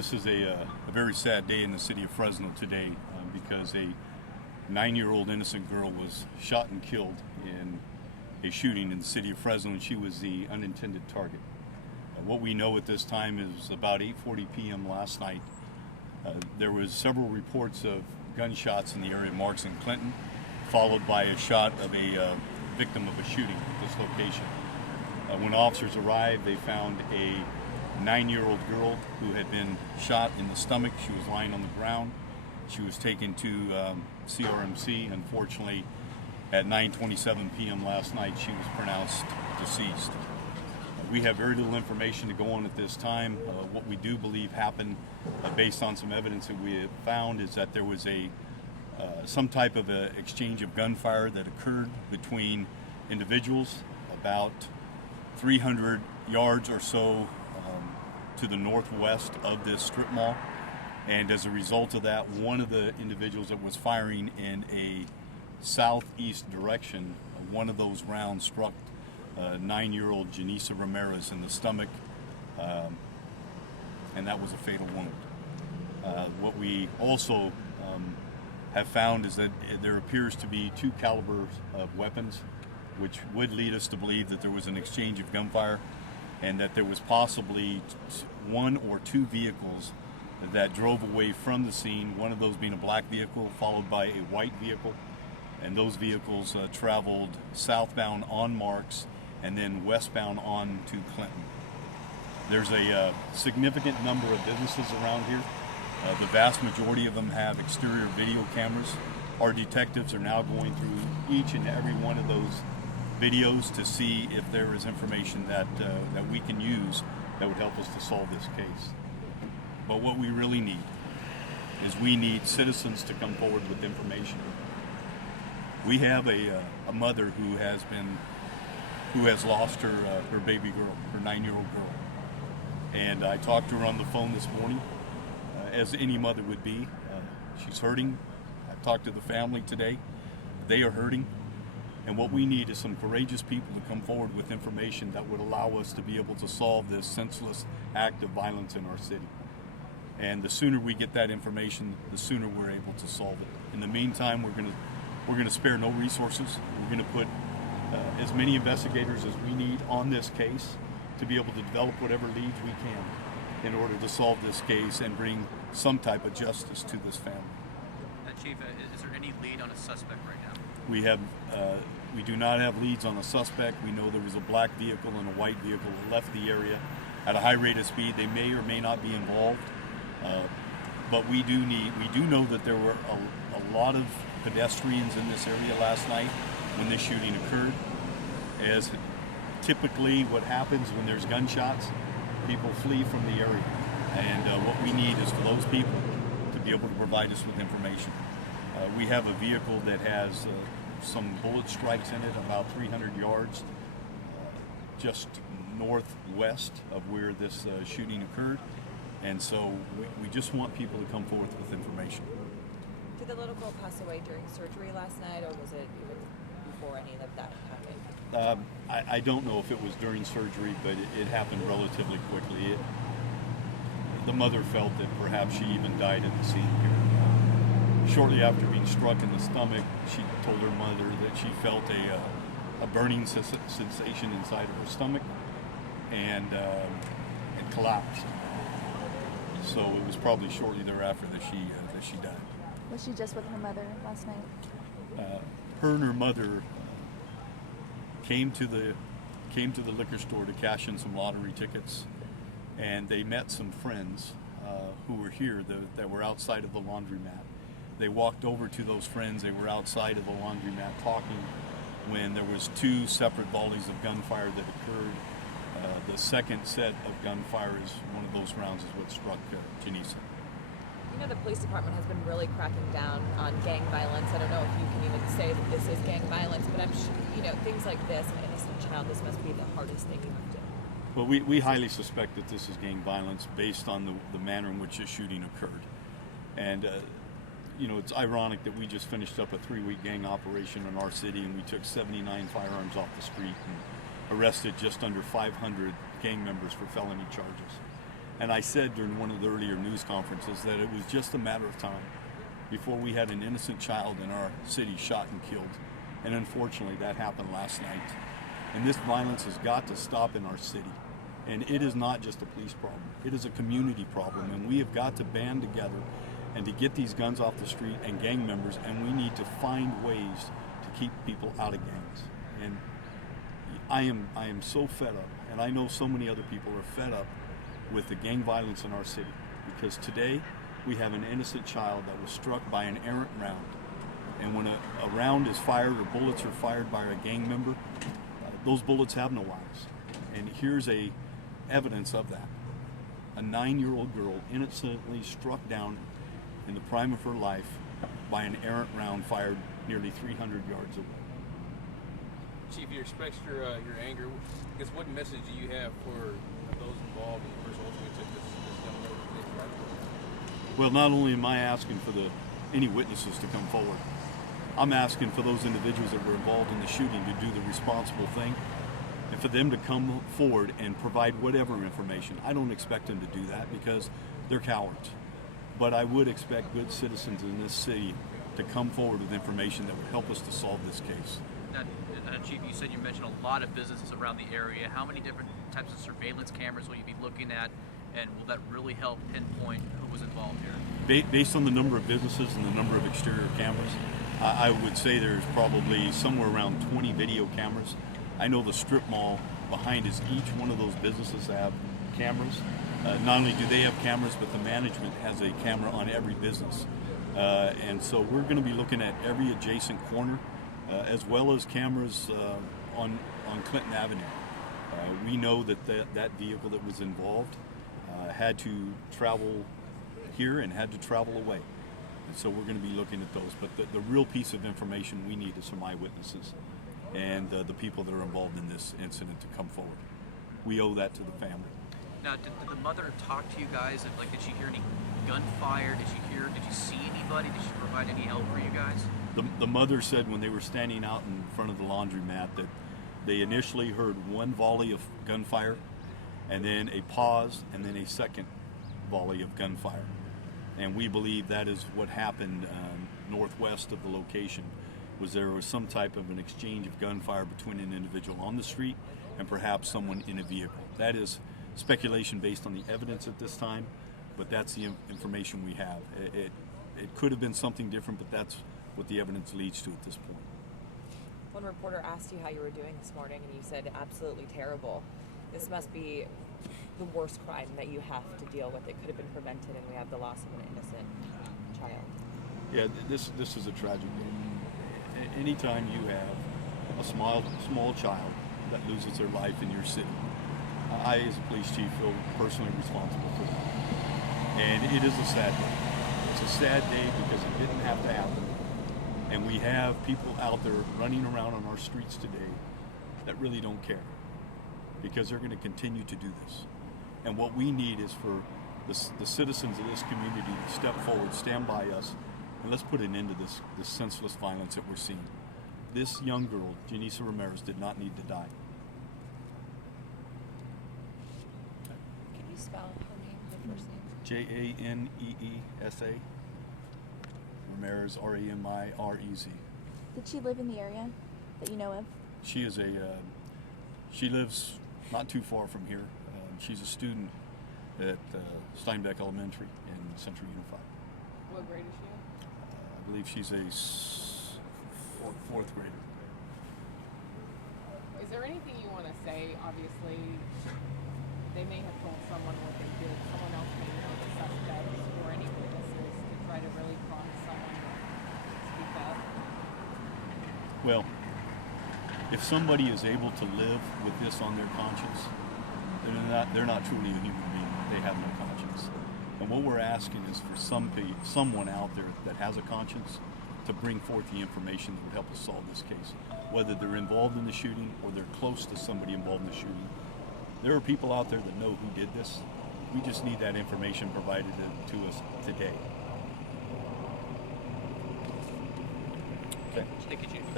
This is a very sad day in the city of Fresno today because a 9-year-old innocent girl was shot and killed in a shooting in the city of Fresno, and she was the unintended target. What we know at this time is about 8:40 p.m. last night. There was several reports of gunshots in the area of Marks and Clinton, followed by a shot of a victim of a shooting at this location. When officers arrived, they found a 9-year-old girl who had been shot in the stomach. She was lying on the ground. She was taken to CRMC. Unfortunately, at 9:27 p.m. last night, she was pronounced deceased. We have very little information to go on at this time. What we do believe happened, based on some evidence that we have found, is that there was some type of a exchange of gunfire that occurred between individuals about 300 yards or so to the northwest of this strip mall. And as a result of that, one of the individuals that was firing in a southeast direction, one of those rounds struck 9-year-old Jennesa Ramirez in the stomach, and that was a fatal wound. What we also have found is that there appears to be 2 calibers of weapons, which would lead us to believe that there was an exchange of gunfire and that there was possibly 1 or 2 vehicles that drove away from the scene, one of those being a black vehicle followed by a white vehicle, and those vehicles traveled southbound on Marks and then westbound on to Clinton. There's a significant number of businesses around here. The vast majority of them have exterior video cameras. Our detectives are now going through each and every one of those videos to see if there is information that we can use that would help us to solve this case. But what we really need is we need citizens to come forward with information. We have a mother who has lost her baby girl, her 9-year-old girl, and I talked to her on the phone this morning, as any mother would be. She's hurting. I talked to the family today. They are hurting. And what we need is some courageous people to come forward with information that would allow us to be able to solve this senseless act of violence in our city. And the sooner we get that information, the sooner we're able to solve it. In the meantime, we're going to spare no resources. We're going to put as many investigators as we need on this case to be able to develop whatever leads we can in order to solve this case and bring some type of justice to this family. Chief, is there any lead on a suspect right now? We do not have leads on a suspect. We know there was a black vehicle and a white vehicle that left the area at a high rate of speed. They may or may not be involved, but we do know that there were a lot of pedestrians in this area last night when this shooting occurred. As typically what happens when there's gunshots, people flee from the area, and what we need is for those people to be able to provide us with information. We have a vehicle that has some bullet strikes in it about 300 yards just northwest of where this shooting occurred, and so we just want people to come forth with information. Did the little girl pass away during surgery last night, or was it even before any of that happened? I don't know if it was during surgery, but it happened relatively quickly. The mother felt that perhaps she even died at the scene here. Shortly after being struck in the stomach, she told her mother that she felt a burning sensation inside of her stomach and collapsed. So it was probably shortly thereafter that she died. Was she just with her mother last night? Her and her mother came to the liquor store to cash in some lottery tickets, and they met some friends who were here that were outside of the laundromat. They walked over to those friends. They were outside of the laundromat talking when there was 2 separate volleys of gunfire that occurred. The second set of gunfire is one of those rounds is what struck Jennesa. You know, the police department has been really cracking down on gang violence. I don't know if you can even say that this is gang violence, but I'm sure, things like this, an innocent child, this must be the hardest thing you have to do. Well, we highly suspect that this is gang violence based on the manner in which this shooting occurred. And it's ironic that we just finished up a 3-week gang operation in our city, and we took 79 firearms off the street and arrested just under 500 gang members for felony charges. And I said during one of the earlier news conferences that it was just a matter of time before we had an innocent child in our city shot and killed. And unfortunately, that happened last night. And this violence has got to stop in our city. And it is not just a police problem. It is a community problem. And we have got to band together and to get these guns off the street and gang members. And we need to find ways to keep people out of gangs. And I am so fed up. And I know so many other people are fed up with the gang violence in our city. Because today, we have an innocent child that was struck by an errant round. And when a round is fired or bullets are fired by a gang member, those bullets have no lives. And here's a evidence of that. A 9-year-old girl innocently struck down in the prime of her life by an errant round fired nearly 300 yards away. Chief, you expressed your anger. I guess what message do you have for those involved in the person ultimately took this young lady's life? Well, not only am I asking for any witnesses to come forward, I'm asking for those individuals that were involved in the shooting to do the responsible thing and for them to come forward and provide whatever information. I don't expect them to do that because they're cowards. But I would expect good citizens in this city to come forward with information that would help us to solve this case. Now, Chief, you said you mentioned a lot of businesses around the area. How many different types of surveillance cameras will you be looking at, and will that really help pinpoint who was involved here? Based on the number of businesses and the number of exterior cameras, I would say there's probably somewhere around 20 video cameras. I know the strip mall behind us, each one of those businesses have cameras. Not only do they have cameras, but the management has a camera on every business. And so we're going to be looking at every adjacent corner, as well as cameras on Clinton Avenue. We know that vehicle that was involved had to travel here and had to travel away. And so we're going to be looking at those. But the real piece of information we need is some eyewitnesses and the people that are involved in this incident to come forward. We owe that to the family. Now, did the mother talk to you guys? Did she hear any gunfire? Did you see anybody? Did she provide any help for you guys? The mother said when they were standing out in front of the laundromat that they initially heard one volley of gunfire, and then a pause, and then a second volley of gunfire. And we believe that is what happened northwest of the location, was there was some type of an exchange of gunfire between an individual on the street and perhaps someone in a vehicle. That is speculation based on the evidence at this time, but that's the information we have. It could have been something different, but that's what the evidence leads to at this point. One reporter asked you how you were doing this morning, and you said absolutely terrible. This must be the worst crime that you have to deal with. It could have been prevented, and we have the loss of an innocent child. Yeah, this is a tragic day. Anytime you have a small child that loses their life in your city, I, as a police chief, feel personally responsible for that. And it is a sad day. It's a sad day because it didn't have to happen. And we have people out there running around on our streets today that really don't care because they're going to continue to do this. And what we need is for the citizens of this community to step forward, stand by us, and let's put an end to this senseless violence that we're seeing. This young girl, Jennesa Ramirez, did not need to die. Can you spell her name, her first name? Janeesa. Ramirez, Ramirez. Did she live in the area that you know of? She is she lives not too far from here. She's a student at Steinbeck Elementary in Central Unified. What grade is she in? I believe she's a fourth grader. Is there anything you want to say? Obviously, they may have told someone what they did. Someone else may know the suspects or any witnesses to try to really prompt someone to speak up. Well, if somebody is able to live with this on their conscience, they're not truly a human being. They have no conscience. And what we're asking is for someone out there that has a conscience to bring forth the information that would help us solve this case. Whether they're involved in the shooting or they're close to somebody involved in the shooting. There are people out there that know who did this. We just need that information provided to us today. Okay. Thank you, Chief. Thank you.